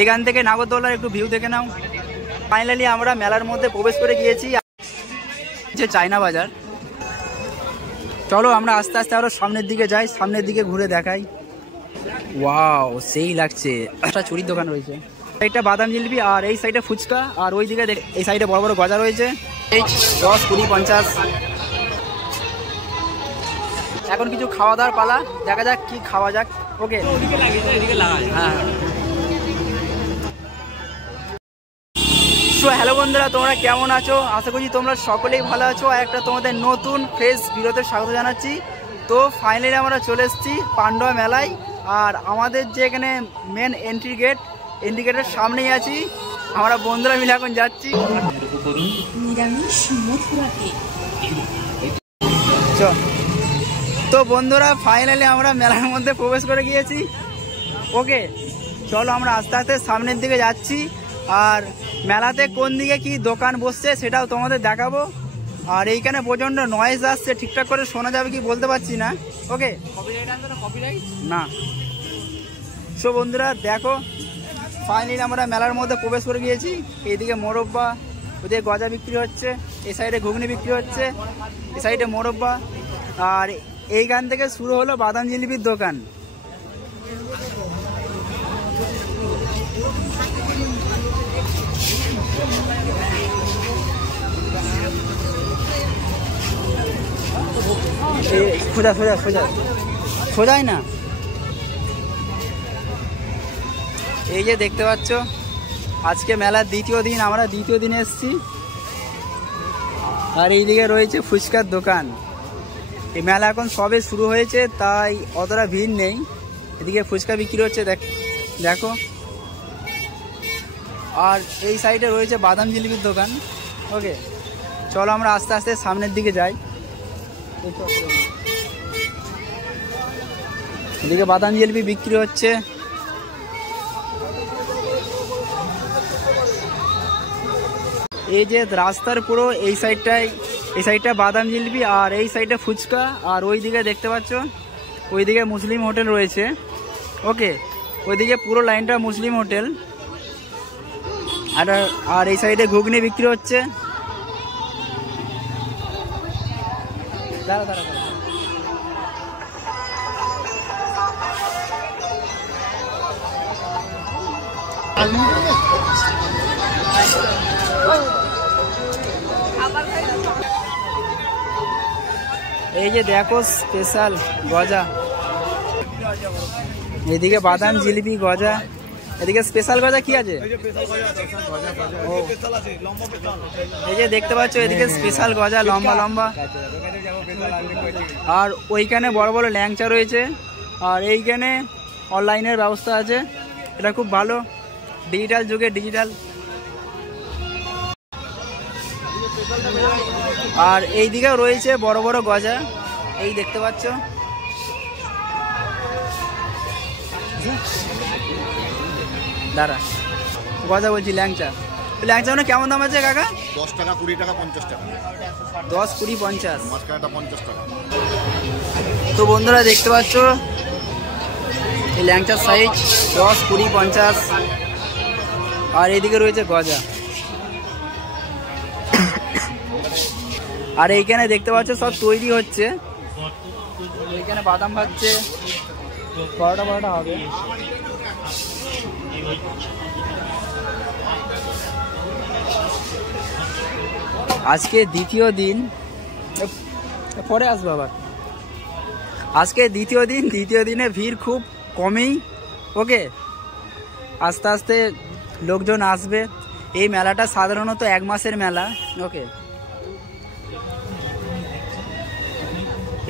এইখান থেকে নাগরদোলার একটু ভিউ দেখে নাও। ফাইনালি আমরা মেলার মধ্যে প্রবেশ করে গিয়েছি, যে চায়না বাজার। চলো আমরা আস্তে আস্তে আরো সামনের দিকে যাই, সামনের দিকে ঘুরে দেখাই। ওয়াও, সেই লাগছে। একটা চুরির দোকান রয়েছে, এইটা বাদাম জিলিপি, আর এই সাইডে ফুচকা, আর ওই দিকে এই সাইডে বড় বড় গজা রয়েছে। এই 10, 20, 50। এখন কিছু খাওয়া দাওয়ার পালা, দেখা যাক কি খাওয়া যাক। ওকে, হ্যাঁ। হ্যালো বন্ধুরা, তোমরা কেমন আছো? আশা করছি তোমরা সকলেই ভালো আছো। আর একটা তোমাদের নতুন ফ্রেশ ভিডিওতে স্বাগত জানাচ্ছি। তো ফাইনালি আমরা চলে এসেছি পান্ডুয়া মেলায়, আর আমাদের যে এখানে মেন এন্ট্রি গেটের সামনেই আছি। আমরা বন্ধুরা মিলে এখন যাচ্ছি। তো বন্ধুরা ফাইনালি আমরা মেলার মধ্যে প্রবেশ করে গিয়েছি। ওকে, চলো আমরা আস্তে আস্তে সামনের দিকে যাচ্ছি, আর মেলাতে কোন দিকে কি দোকান বসছে সেটাও তোমাদের দেখাবো। আর এইখানে প্রচন্ড নয়েজ আসছে, ঠিকঠাক করে শোনা যাবে কি বলতে পারছি না। ওকে, না। সো বন্ধুরা দেখো, ফাইনালি আমরা মেলার মধ্যে প্রবেশ করে গিয়েছি। এইদিকে মোরব্বা, ওদিকে গজা বিক্রি হচ্ছে, এই সাইডে ঘুগনি বিক্রি হচ্ছে, এই সাইডে মোরব্বা, আর এইখান থেকে শুরু হলো বাদাম জিলিপির দোকান। সোজা সোজা সোজা সোজাই না। এই যে দেখতে পাচ্ছ, আজকে মেলার দ্বিতীয় দিন, আমরা দ্বিতীয় দিনে এসেছি। আর এইদিকে রয়েছে ফুচকার দোকান। এই মেলা এখন সবে শুরু হয়েছে, তাই অতটা ভিড় নেই। এদিকে ফুচকা বিক্রি হচ্ছে, দেখো। আর এই সাইডে রয়েছে বাদাম জিলিপির দোকান। ওকে, চলো আমরা আস্তে আস্তে সামনের দিকে যাই। এদিকে বাদাম জিলিপি বিক্রি হচ্ছে। এই যে রাস্তার পুরো এই সাইডটা বাদাম জিলিপি, আর এই সাইডে ফুচকা, আর ওই দিকে দেখতে পাচ্ছ ওইদিকে মুসলিম হোটেল রয়েছে। ওকে, ওইদিকে পুরো লাইনটা মুসলিম হোটেল। আর এই সাইডে ঘুগনি বিক্রি হচ্ছে। দাঁড়া দাঁড়া, এই যে দেখো স্পেশাল গজা, এদিকে বাদাম জিলিপি গজা, এদিকে স্পেশাল গজা কি আছে? এই যে দেখতে পাচ্ছ, এদিকে স্পেশাল গজা লম্বা লম্বা, আর ওইখানে বড় বড় ল্যাংচা রয়েছে। আর এইখানে অনলাইনের ব্যবস্থা আছে, এটা খুব ভালো, ডিজিটাল যুগে ডিজিটাল। আর এই দিকেও রয়েছে বড় বড় গজা, এই দেখতে পাচ্ছ। দাঁড়া, গজা বলছি, ল্যাংচা মানে কেমন দাম আছে কাকা? 10 টাকা, 20 টাকা, 50 টাকা। 10, 20, 50, মাঝখানেটা 50 টাকা। তো বন্ধুরা দেখতে পাচ্ছ, এই ল্যাংচার সাইজ 10, 20, 50। আর এইদিকে রয়েছে গজা। আর এইখানে দেখতে পাচ্ছ সব তৈরি হচ্ছে, এইখানে বাদাম ভাজছে, 12টা হবে। আজকে দ্বিতীয় দিন, পরে আসবো আবার। আজকে দ্বিতীয় দিনে ভিড় খুব কমই। ওকে, আস্তে আস্তে লোকজন আসবে। এই মেলাটা সাধারণত 1 মাসের মেলা। ওকে,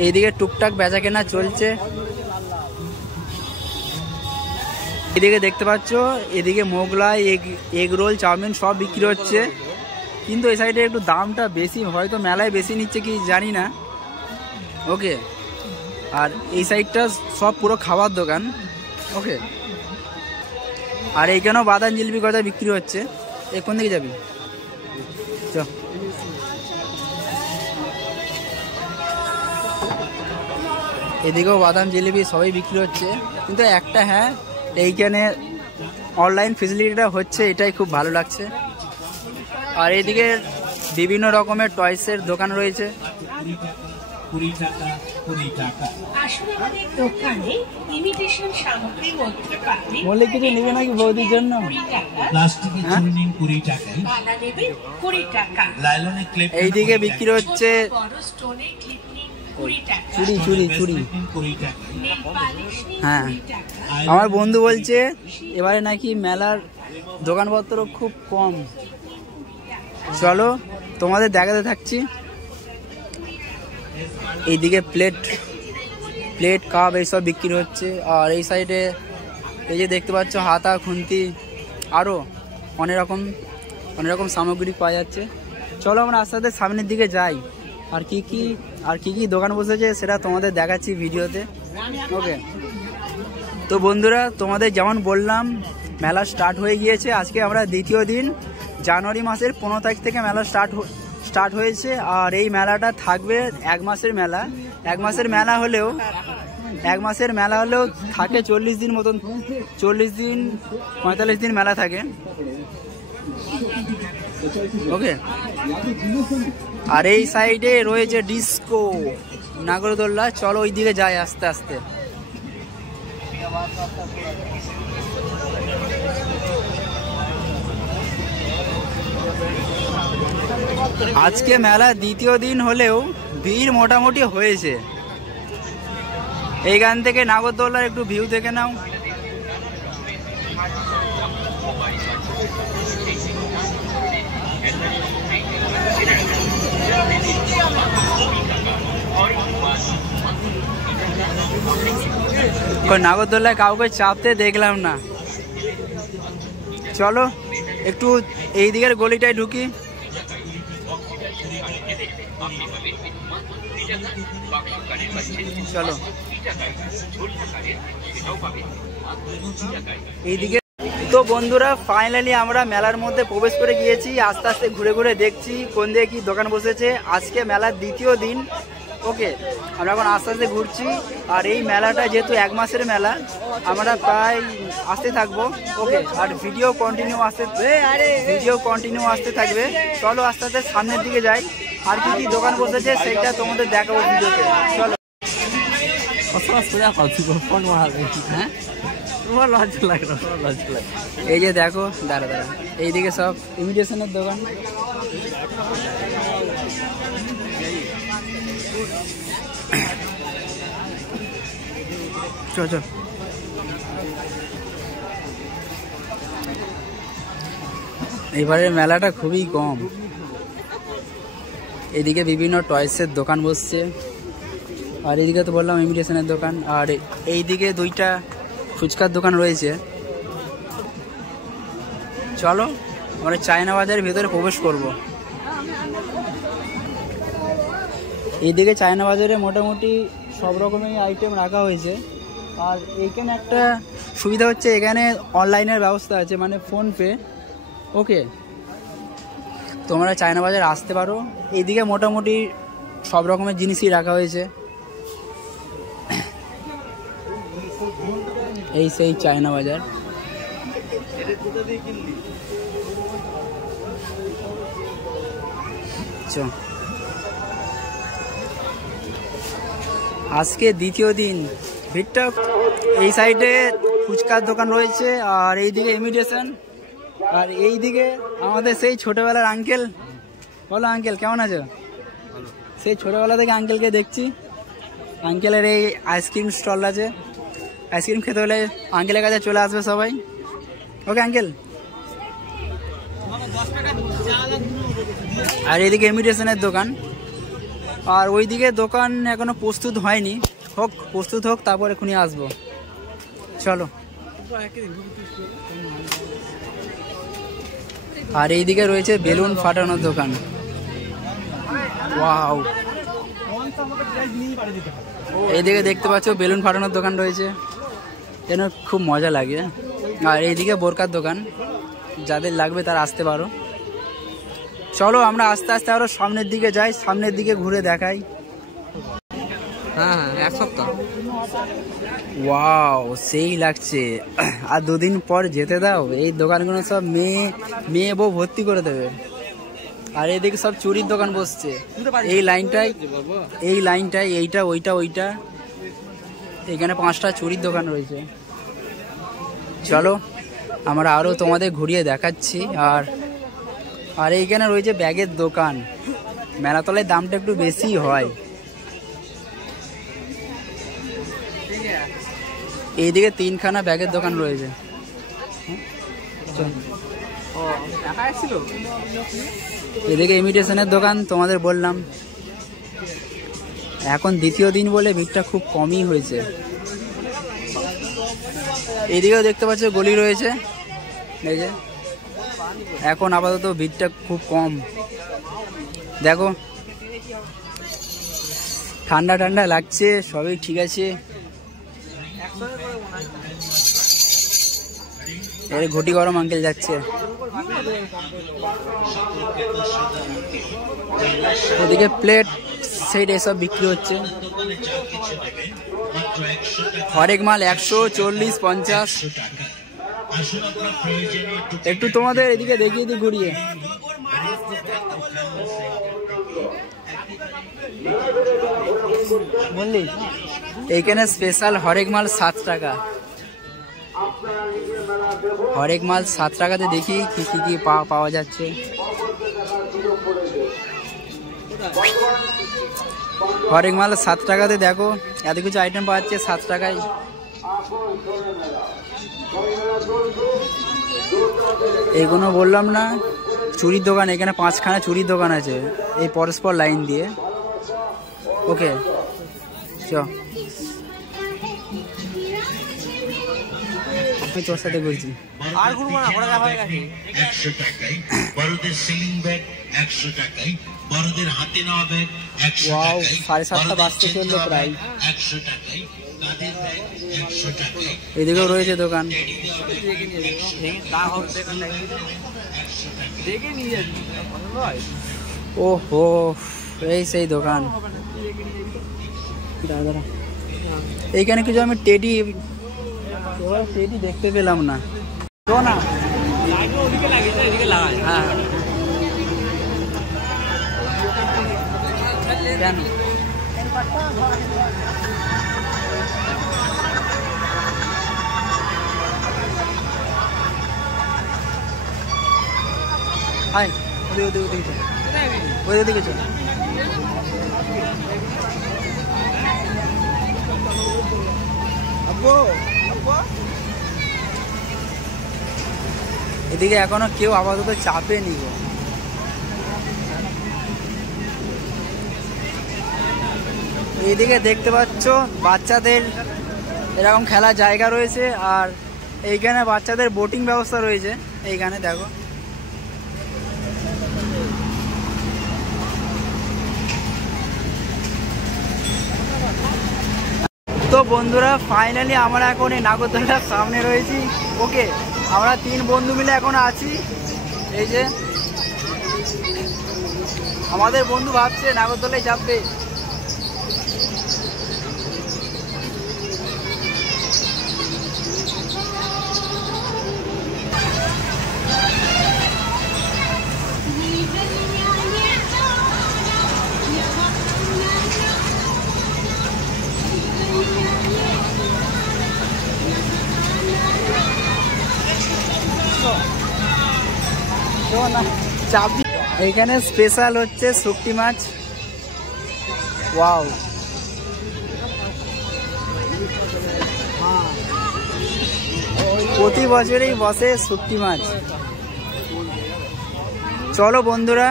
এইদিকে টুকটাক বেচা কেনা চলছে। এদিকে দেখতে পাচ্ছ, এদিকে মোগলাই, এগ রোল, চাউমিন সব বিক্রি হচ্ছে। কিন্তু এই সাইডে একটু দামটা বেশি, হয়তো মেলায় বেশি নিচ্ছে কি জানি না। ওকে, আর এই সাইডটা সব পুরো খাবার দোকান। ওকে, আর এইখানেও বাদাম জিলিপি গজা বিক্রি হচ্ছে। কোন দিকে যাবি? চ, এদিকেও বাদাম জিলিপি সবই বিক্রি হচ্ছে। কিন্তু একটা, হ্যাঁ, এইখানে অনলাইন ফেসিলিটিটা হচ্ছে, এটাই খুব ভালো লাগছে। আর এইদিকে বিভিন্ন রকমের টয়সের দোকান রয়েছে। বলে কিছু নেবে নাকি বৌদির জন্য? এইদিকে বিক্রি হচ্ছে চুড়ি চুড়ি চুড়ি। হ্যাঁ, আমার বন্ধু বলছে এবারে নাকি মেলার দোকানপত্র খুব কম। চলো তোমাদের দেখাতে থাকছি। এইদিকে প্লেট কাপ এইসব বিক্রি হচ্ছে। আর এই সাইডে এই যে দেখতে পাচ্ছ হাতা খুন্তি আরও অনেক রকম সামগ্রী পাওয়া যাচ্ছে। চলো আমরা আস্তে আস্তে সামনের দিকে যাই। আর কি কি দোকান বসেছে সেটা তোমাদের দেখাচ্ছি ভিডিওতে। ওকে, তো বন্ধুরা তোমাদের যেমন বললাম মেলা স্টার্ট হয়ে গিয়েছে। আজকে আমরা দ্বিতীয় দিন, জানুয়ারি মাসের 15 তারিখ থেকে মেলা স্টার্ট হয়েছে। আর এই মেলাটা থাকবে 1 মাসের মেলা। 1 মাসের মেলা হলেও থাকে 40 দিন মতন, 40 দিন 45 দিন মেলা থাকে। ওকে, আর এই সাইডে রয়েছে ডিস্কো, নাগরদোল্লা। চলো ওই দিকে যাই আস্তে আস্তে। আজকে মেলা দ্বিতীয় দিন হলেও ভিড় মোটামুটি হয়েছে। এইখান থেকে নাগরদোল্লার একটু ভিউ দেখে নাও। নাগরদোল্লায় কাউকে চাপতে দেখলাম না। চলো একটু এই দিকের গলিটায় ঢুকি। চলো এইদিকে। তো বন্ধুরা ফাইনালি আমরা মেলার মধ্যে প্রবেশ করে গিয়েছি। আস্তে আস্তে ঘুরে ঘুরে দেখছি কোন দিকে কি দোকান বসেছে। আজকে মেলার দ্বিতীয় দিন। ওকে, আমরা এখন আস্তে আস্তে ঘুরছি। আর এই মেলাটা যেহেতু 1 মাসের মেলা, আমরা প্রায় আসতে থাকবো। ওকে, আর ভিডিও কন্টিনিউ আসতে থাকবে। চলো আস্তে আস্তে সামনের দিকে যাই। আর কি কি দোকান বসেছে সেটা তোমাদের দেখাবো ভিডিওতে। চলো। হ্যাঁ, এই যে দেখো, দাঁড়া এইদিকে সব ইমিটেশনের দোকান। চল এবারে মেলাটা খুবই কম। এদিকে বিভিন্ন টয়সের দোকান বসছে। আর এইদিকে তো বললাম ইমিটেশনের দোকান। আর এইদিকে 2টা ফুচকার দোকান রয়েছে। চলো আমরা চায়না বাজারের ভেতরে প্রবেশ করব। এইদিকে চায়না বাজারে মোটামুটি সব রকমের আইটেম রাখা হয়েছে। আর এইখানে একটা সুবিধা হচ্ছে, এখানে অনলাইনের ব্যবস্থা আছে, মানে ফোনপে। ওকে, তোমরা চায়না বাজার আসতে পারো। এইদিকে মোটামুটি সব রকমের জিনিসই রাখা হয়েছে। এই সেই চায়না বাজার। আজকে দ্বিতীয় দিন, ভিড়টা এই সাইডে ফুচকার দোকান রয়েছে। আর এইদিকে ইমিটেশন। আর এইদিকে আমাদের সেই ছোটবেলার আঙ্কেল। বলো আঙ্কেল, কেমন আছো? সেই ছোটবেলা থেকে আঙ্কেলকে দেখছি। আঙ্কেলের এই আইসক্রিম স্টল আছে। আইসক্রিম খেতে হলে আঙ্কেলের কাছে চলে আসবে সবাই। Okay uncle. আর এইদিকে ইমিটেশনের দোকান। আর ওইদিকে দোকান এখনো প্রস্তুত হয়নি, প্রস্তুত হোক তারপর এখনই আসবো। চলো। আর এইদিকে রয়েছে বেলুন ফাটানোর দোকান। ওয়াও, এইদিকে দেখতে পাচ্ছ বেলুন ফাটানোর দোকান রয়েছে, যেন খুব মজা লাগে। আর এইদিকে বোরকার দোকান, যাদের লাগবে তারা আসতে পারো। চলো আমরা আস্তে আস্তে আরো সামনের দিকে যাই, সামনের দিকে ঘুরে দেখাই। হ্যাঁ হ্যাঁ, এক সপ্তাহ। ওয়াও, সেই লাগছে। আর দুদিন পর যেতে দাও, এই দোকানগুলো সব মেয়ে বউ ভর্তি করে দেবে। আর এদিকে সব চুরির দোকান বসছে এই লাইনটায়, এইটা ওইটা। এখানে 5টা চুরির দোকান রয়েছে। চলো আমরা আরো তোমাদের ঘুরিয়ে দেখাচ্ছি। আর এইখানে রয়েছে ব্যাগের দোকান। মেলাতলায় দামটা একটু বেশি হয়। এইদিকে 3খানা ব্যাগের দোকান রয়েছে। এদিকে ইমিটেশনের দোকান তোমাদের বললাম। এখন দ্বিতীয় দিন বলে ভিড়টা খুব কমই হয়েছে। এদিকেও দেখতে পাচ্ছ গলি রয়েছে, এই যে। এখন আপাতত ভিড়টা খুব কম। দেখো ঠান্ডা লাগছে, সবই ঠিক আছে। এর ঘটি গরম আঙ্কেল যাচ্ছে। এদিকে প্লেট সেট এসব বিক্রি হচ্ছে। হরেক মাল 140, 50। একটু তোমাদের এদিকে দেখিয়ে দিই ঘুরিয়ে। বুঝলি, এইখানে স্পেশাল হরেক মাল 7 টাকা। হরেক মাল 7 টাকাতে দেখি কি পাওয়া যাচ্ছে। হরেক মাল 7 টাকাতে দেখো, এত কিছু আইটেম পাওয়া যাচ্ছে 7 টাকায়। এইগুলো বললাম না চুরির দোকান। এখানে 5খানা চুরির দোকান আছে এই পরস্পর লাইন দিয়ে। ওকে চ, আমি তোর সাথে বলছি। আর ঘুরবো না, ঘোরা হয়ে গেছে। 100 টাকায় বড়দের সিলিং ব্যাগ, 100 টাকায় বড়দের হাতে নেওয়া ব্যাগ, 100 ওয়াও, টাকায় 7:30 বাজতে চললো প্রায়। 100 টাকায় কাঁধের ব্যাগ, 100 টাকায় এদিকেও রয়েছে দোকান। ওহো, এই সেই দোকান। দাদা এইখানে কিছু আমি টেডি দেখতে পেলাম না। তো না হ্যাঁ, কেন হাই ওদিকে চল। এদিকে এখনো কেউ আপাতত চাপে নিব। এইদিকে দেখতে পাচ্ছ বাচ্চাদের এরকম খেলার জায়গা রয়েছে। আর এইখানে বাচ্চাদের বোটিং ব্যবস্থা রয়েছে। এইখানে দেখো, তো বন্ধুরা ফাইনালি আমরা এখন এই নাগরদোলার সামনে রয়েছি। ওকে, আমরা 3 বন্ধু মিলে এখন আছি। এই যে আমাদের বন্ধু ভাবছে নাগরদোলায় চাপবে। এইখানে স্পেশাল হচ্ছে শুটকি মাছ। ওয়াও, প্রতি বছরই বসে শুটকি মাছ। চলো বন্ধুরা,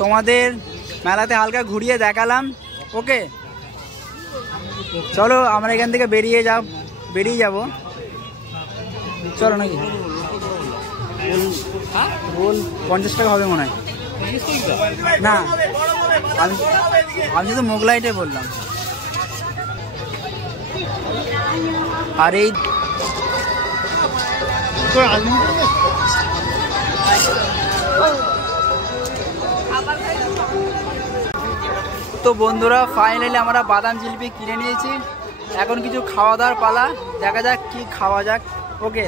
তোমাদের মেলাতে হালকা ঘুরিয়ে দেখালাম। ওকে চলো আমরা এখান থেকে বেরিয়ে যাব। চলো নাকি বল, 50 টাকা হবে মনে হয় না। আমি তো মোগলাইটাই বললাম। আর এই তো বন্ধুরা ফাইনালি আমরা বাদাম জিলিপি কিনে নিয়েছি, এখন কিছু খাওয়া দাওয়ার পালা, দেখা যাক কি খাওয়া যাক। ওকে,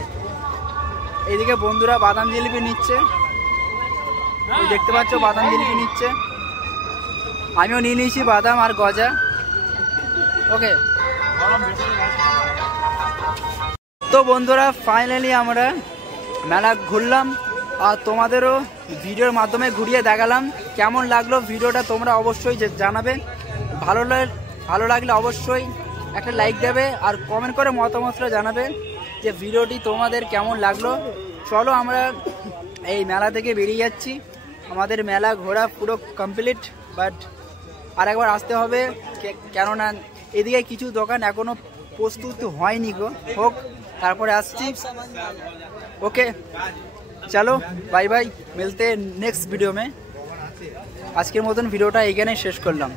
এইদিকে বন্ধুরা বাদাম জিলিপি নিচ্ছে, দেখতে পাচ্ছ বাদাম জিলিপি নিচ্ছে, আমিও নিয়ে নিয়েছি বাদাম আর গজা। ওকে, তো বন্ধুরা ফাইনালি আমরা মেলা ঘুরলাম আর তোমাদেরও ভিডিওর মাধ্যমে ঘুরিয়ে দেখালাম। কেমন লাগলো ভিডিওটা তোমরা অবশ্যই জানাবে, ভালো লাগলে অবশ্যই একটা লাইক দেবে আর কমেন্ট করে মতামতটা জানাবে যে ভিডিওটি তোমাদের কেমন লাগলো। চলো আমরা এই মেলা থেকে বেরিয়ে যাচ্ছি, আমাদের মেলা ঘোরা পুরো কমপ্লিট, বাট আর একবার আসতে হবে, কেননা এদিকে কিছু দোকান এখনো প্রস্তুত হয়নি গো, হোক তারপরে আসছি। ओके चलो बाय बाय, मिलते हैं नेक्स्ट वीडियो में। आज के मतन भिडियोटा एखाने शेष करलाम।